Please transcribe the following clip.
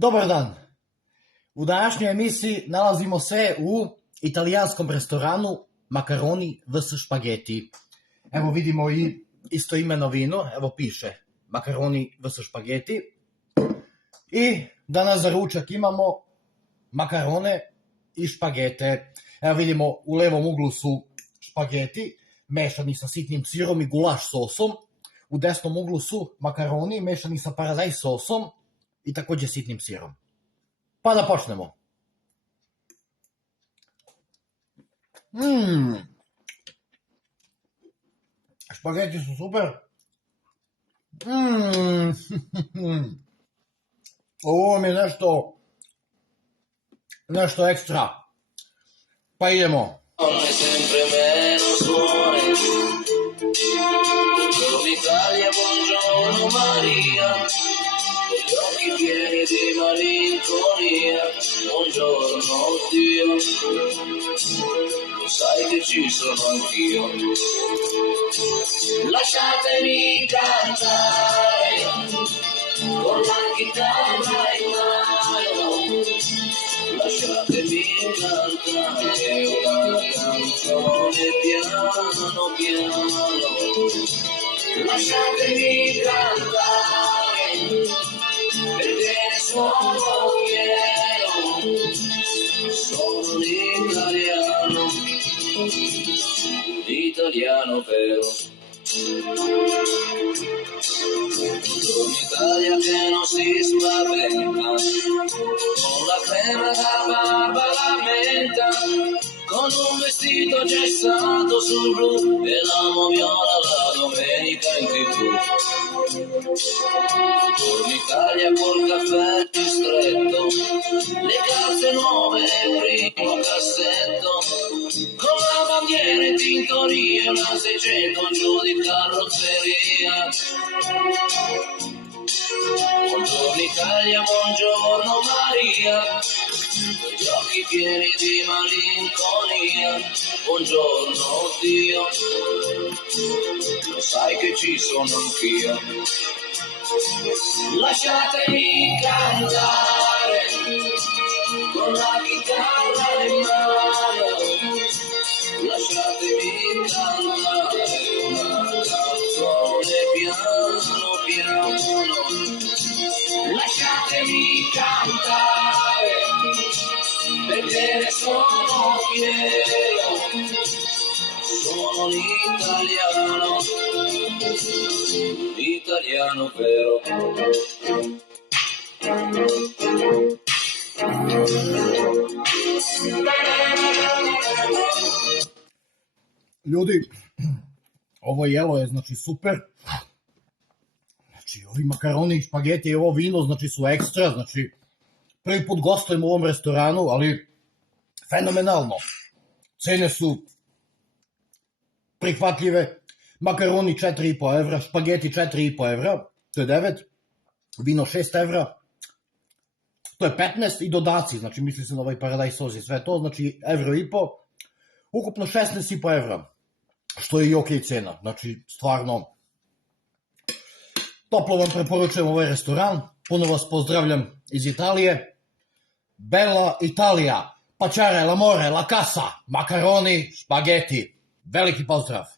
Dobar dan. U današnjoj emisiji nalazimo se u italijanskom restoranu Makaroni vs špageti. Evo vidimo i istoimeno vino, evo piše Makaroni vs špageti. I danas za ručak imamo makarone i špagete. Evo vidimo u levom uglu su špageti mešani sa sitnim sirom i gulaš sosom. U desnom uglu su makaroni mešani sa paradajz sosom i takođe sitnim sirom. Pa da počnemo. Špageti su super. Ovo mi je nešto ekstra. Pa idemo. L'Italia, buongiorno Maria, gli occhi pieni di malinconia, buongiorno Dio, sai che ci sono anch'io, lasciatemi cantare, con la chitarra in mano, lasciatemi cantare una canzone piano piano. Lasciatemi cantare, perché ne sono fiero, sono un italiano vero. Un'Italia che non si spaventa, con la crema da barba la menta, con un vestito gessato sul blu e l'amo viola la domenica in TV. Un'Italia col caffè ristretto, le calze nuove nel primo cassetto, con la bandiera in tintoria e una 600 giù di carrozzeria. Buongiorno Italia, buongiorno Maria, gli occhi pieni di malinconia, buongiorno Dio, lo sai che ci sono anch'io, lasciatemi cantare, con la chitarra in mano, lasciatemi cantare una canzone piano piano, lasciatemi cantare, perché ne sono fiero, sono un italiano vero. Ljudi, ovo jelo je znači super. Znači ovi makaroni i špageti i ovo vino znači su ekstra, znači prvi put gostujem u ovom restoranu, ali fenomenalno. Cene su prihvatljive, makaroni 4,5 evra, špageti 4,5 evra, to je 9, vino 6 evra, to je 15 i dodaci, znači misli se na ovaj paradajz sos i sve to, znači evro i po, ukupno 16,5 evra, što je i okej cena, znači stvarno toplo vam preporučujem ovaj restoran, puno vas pozdravljam iz Italije, Bella Italia, Paciare, l'amore, la casa, makaroni, špageti, veliki pozdrav!